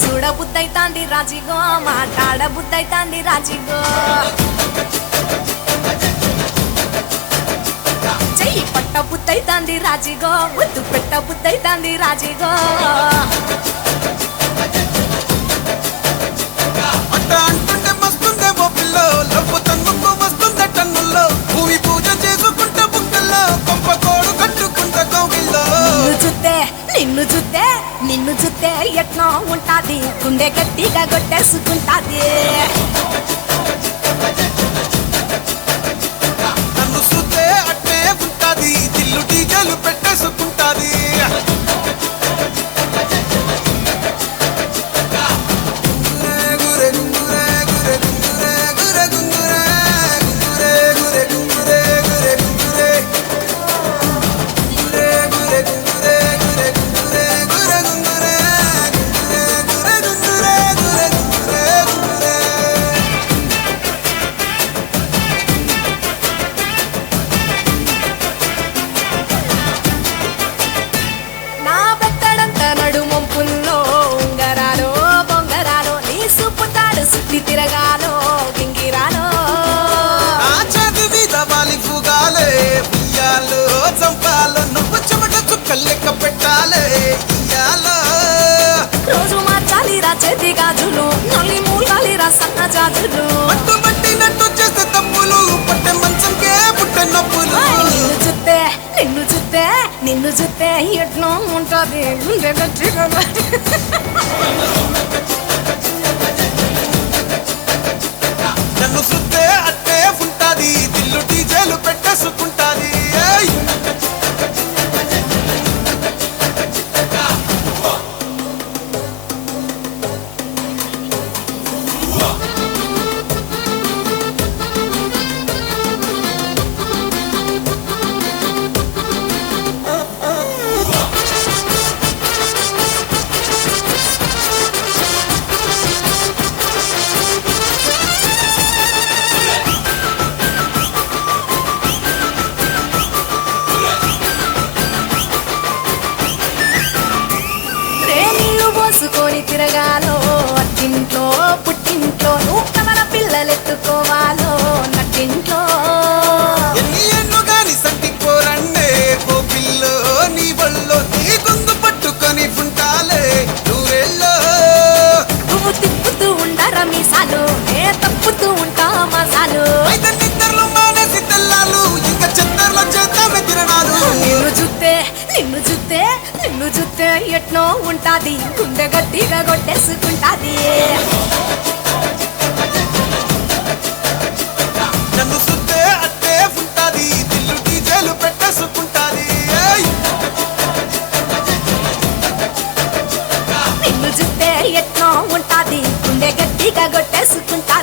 చూడ బుద్ధైతాంది రాజిగో మాట్లాడ బుద్ధైతాంది రాజిగో చెయ్యి పట్ట బుద్ధైతాంది రాజిగో ముద్దు పెట్ట బుద్ధైతాంది రాజిగో నిన్ను చూస్తే ఎట్లా ఉంటాది గుండె గట్టిగా కొట్టేసుకుంటాది నన్ను చూస్తే అట్టే ఉంటాది దిల్లు డీజలు పెట్టేసుకుంటాది తిరగాలో గింగిరాలో నా చేతి మీద వాలి పుగాలే బియ్యాలో చంపాలో నువ్వు చెమట చుక్కలు లెక్క పెట్టాలే ఇయ్యాలో రోజు మార్చాలి రా చేతి గాజులు నొల్లి మూలాలి రా సన్న జాజులు పట్టు పట్టినట్టు చేస్తే తప్పులు పట్టే మంచంకే పుట్టే నొప్పులు నిన్ను చూస్తే ఎట్లా ఉంటుంది గుండె గట్టిగా నన్ను చూస్తే అట్టే ఉంటాది దిల్లు డీజేలు పెట్టేసుకుంటాది పోసుకొని తిరగాలో అట్టింట్లో పుట్టింట్లో నువ్వు కమల పిల్లలెత్తుకోవాలో నట్టింట్లో ఎన్ని ఎన్ను గాని సంటిపోరండే కోపిల్లో నీ వల్లో నీ గొంతు పట్టుకొని ఉంటాలే నువ్వెల్లో నువ్వు తిప్పుతూ ఉండరా మీసాలు నే తప్పుతూ ఉంటా మసాలు అయితే నిద్రలు మానేసి తెల్లాలు ఇంకా చెత్తర్లో చేద్దామే తిరణాలు నిన్ను చూస్తే ఎట్నో ఉంటాది గుండె గట్టిగా కొట్టేసుకుంటాది నన్ను చూస్తే అట్టే ఉంటాది దిల్లు డీజేలు పెట్టేసుకుంటాది నిన్ను చూస్తే ఎట్నో ఉంటాది గుండె గట్టిగా కొట్టేసుకుంటా